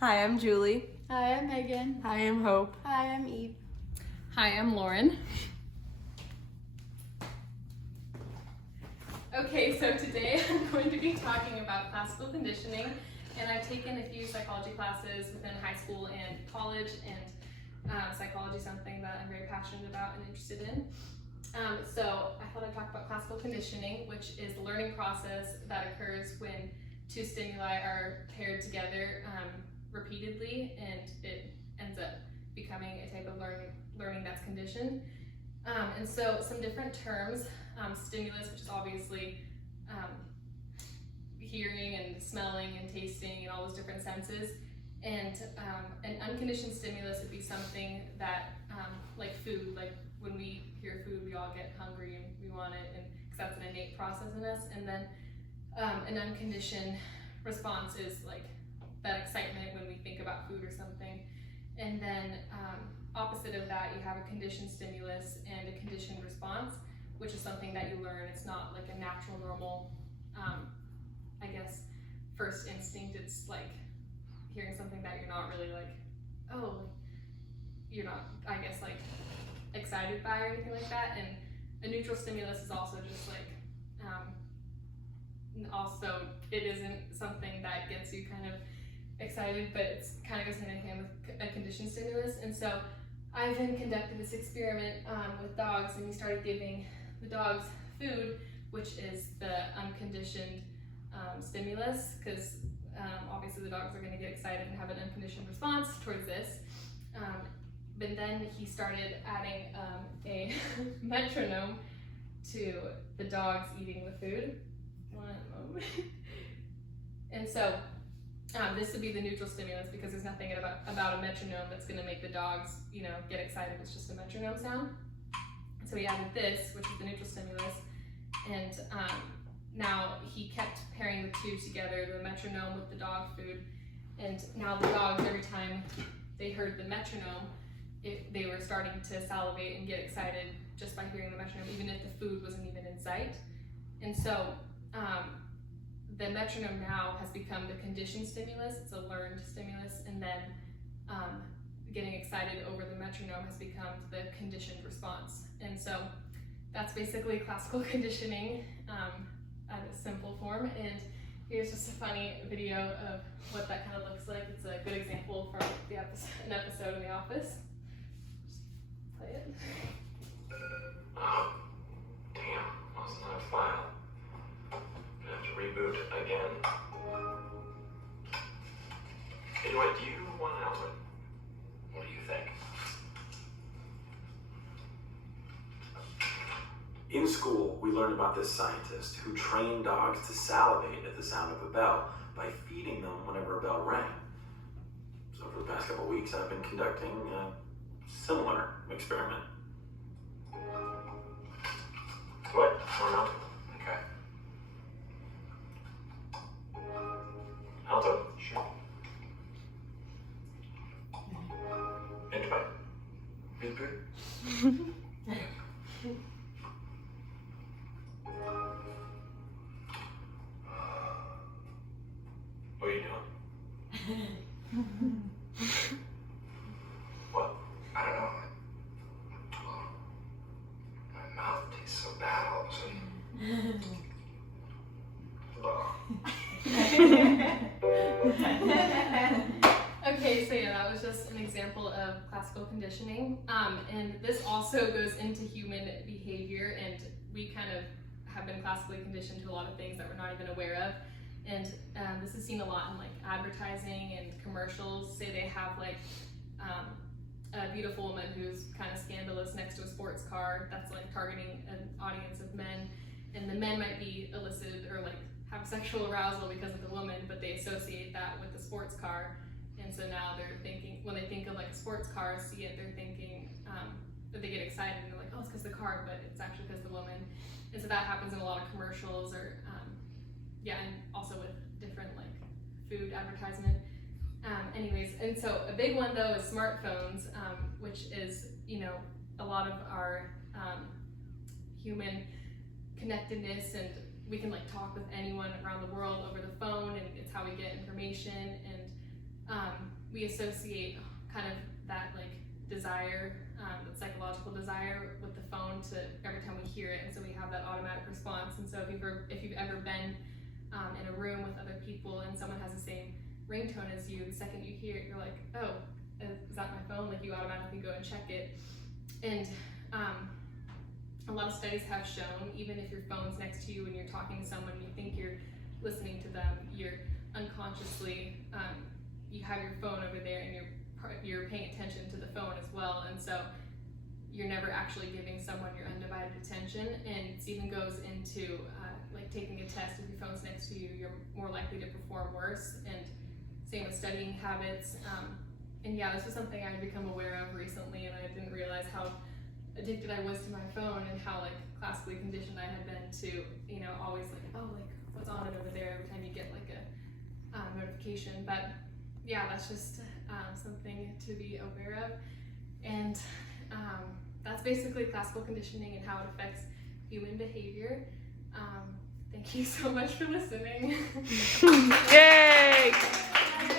Hi, I'm Julie. Hi, I'm Megan. Hi, I'm Hope. Hi, I'm Eve. Hi, I'm Lauren. Okay, so today I'm going to be talking about classical conditioning, and I've taken a few psychology classes within high school and college, and psychology is something that I'm very passionate about and interested in. So I thought I'd talk about classical conditioning, which is the learning process that occurs when two stimuli are paired together repeatedly, and it ends up becoming a type of learning that's conditioned. And so some different terms, stimulus, which is obviously hearing and smelling and tasting and all those different senses. And an unconditioned stimulus would be something that, like food, like when we hear food, we all get hungry and we want it, and because that's an innate process in us. And then an unconditioned response is like that excitement when we think about food or something. And then opposite of that, you have a conditioned stimulus and a conditioned response, which is something that you learn. It's not like a natural, normal, I guess, first instinct. It's like hearing something that you're not really like, oh, you're not, I guess, like excited by or anything like that. And a neutral stimulus is also just like, also it isn't something that gets you kind of excited, but it's kind of goes hand in hand with a conditioned stimulus. And so I then conducted this experiment with dogs, and we started giving the dogs food, which is the unconditioned stimulus, because obviously the dogs are going to get excited and have an unconditioned response towards this. But then he started adding a metronome to the dogs eating the food. One moment. And so this would be the neutral stimulus, because there's nothing about a metronome that's going to make the dogs, get excited. It's just a metronome sound. So he added this, which is the neutral stimulus, and now he kept pairing the two together, the metronome with the dog food. And now the dogs, every time they heard the metronome, they were starting to salivate and get excited just by hearing the metronome, even if the food wasn't even in sight. And so the metronome now has become the conditioned stimulus. It's a learned stimulus, and then getting excited over the metronome has become the conditioned response. And so that's basically classical conditioning at a simple form. And here's just a funny video of what that kind of looks like. It's a good example from an episode in The Office. Just play it. Oh, damn, wasn't on a file. Gonna have to reboot again. Anyway, do you want to know what do you think? In school, we learned about this scientist who trained dogs to salivate at the sound of a bell by feeding them whenever a bell rang. So for the past couple of weeks, I've been conducting a similar experiment. What? Or no? Okay. Alto. Sure. Introvert. Reboot. What are you doing? What? I don't know. My mouth tastes so bad all of a sudden. Okay, so yeah, that was just an example of classical conditioning. And this also goes into human behavior, and we kind of have been classically conditioned to a lot of things that we're not even aware of. And this is seen a lot in like advertising and commercials. Say they have like a beautiful woman who's kind of scandalous next to a sports car that's like targeting an audience of men, and the men might be elicited or like have sexual arousal because of the woman, but they associate that with the sports car. And so now they're thinking, when they think of like a sports car, see it, they're thinking that they get excited and they're like, oh, it's because the car, but it's actually because the woman. And so that happens in a lot of commercials, or and also with different like food advertisement. Anyways, and so a big one though is smartphones, which is, a lot of our human connectedness, and we can like talk with anyone around the world over the phone, and it's how we get information. And we associate kind of that like desire, that psychological desire with the phone to every time we hear it, and so we have that automatic response. And so if you've ever been in a room with other people and someone has the same ringtone as you, the second you hear it, you're like, oh, is that my phone? Like you automatically go and check it. And a lot of studies have shown, even if your phone's next to you and you're talking to someone and you think you're listening to them, you're unconsciously, you have your phone over there and you're paying attention to the phone as well. And so you're never actually giving someone your undivided attention. And it even goes into like taking a test. If your phone's next to you, you're more likely to perform worse. And same with studying habits. And yeah, this was something I'd become aware of recently, and I didn't realize how addicted I was to my phone and how like classically conditioned I had been to, you know, always like, oh, like what's on it over there every time you get like a notification. But yeah, that's just something to be aware of. And that's basically classical conditioning and how it affects human behavior. Thank you so much for listening. Yay!